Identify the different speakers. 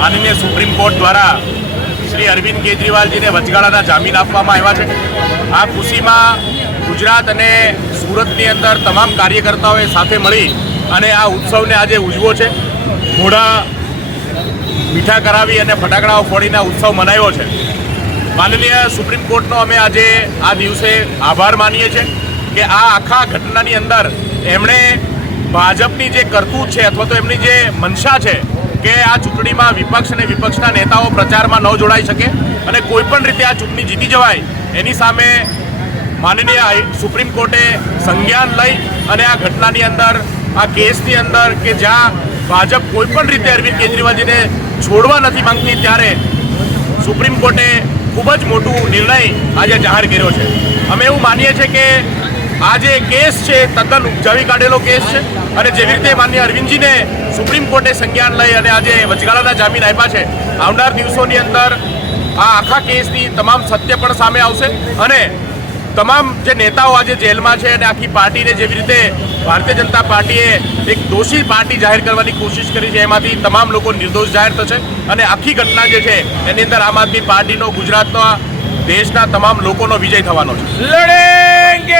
Speaker 1: માનનીય supreme court દ્વારા શ્રી અરવિંદ કેજરીવાલજીને વચગાળાના જામીન આપવામાં આવ્યા છે. આ ખુશીમાં ગુજરાત અને સુરતની અંદર તમામ કાર્યકર્તાઓએ સાથે મળી અને આ ઉત્સવને આજે ઉજવો છે. ઘોડા મીઠા કરાવી અને ફટાકડાઓ ફોડીને ઉત્સવ મનાવ્યો છે. માનનીય સુપ્રીમ કોર્ટનો અમે આજે આ દિવસે આભાર માનીએ છીએ કે આ આખા ઘટનાની અંદર એમણે ભાજપની જે કરતૂત છે અથવા તો એમની જે મનસા છે કે આ ચૂંટણીમાં વિપક્ષ અને વિપક્ષના નેતાઓ પ્રચારમાં ન જોડાઈ શકે અને કોઈ પણ રીતે આ ચૂંટણી જીતી જવાય, એની સામે માનનીય સુપ્રીમ કોર્ટે સંજ્ઞાન લઈ અને આ ઘટનાની અંદર, આ કેસની અંદર કે જ્યાં ભાજપ કોઈ પણ રીતે અરવિંદ કેજરીવાલજીને છોડવા નથી માંગતી, ત્યારે સુપ્રીમ કોર્ટે ખૂબ જ મોટું નિર્ણય આજે જાહેર કર્યો છે. અમે એવું માનીએ છીએ કે આ જે કેસ છે, તદ્દન ઉપજાવી કાઢેલો કેસ છે અને જેવી રીતે માન્ય અરવિંદજીને સુપ્રીમ કોર્ટે સંજ્ઞાન લઈ અને આજે વચગાળાના જામીન આપ્યા છે, આવનાર દિવસોની અંદર આ આખા કેસની તમામ સત્ય પણ સામે આવશે અને તમામ જે નેતાઓ આજે જેલમાં છે અને આખી પાર્ટીને જેવી રીતે ભારતીય જનતા પાર્ટીએ એક દોષી પાર્ટી જાહેર કરવાની કોશિશ કરી છે, એમાંથી તમામ લોકો નિર્દોષ જાહેર થશે અને આખી ઘટના જે છે, એની અંદર આમ આદમી પાર્ટીનો, ગુજરાતના, દેશના તમામ લોકોનો વિજય થવાનો છે.
Speaker 2: લડેંગે!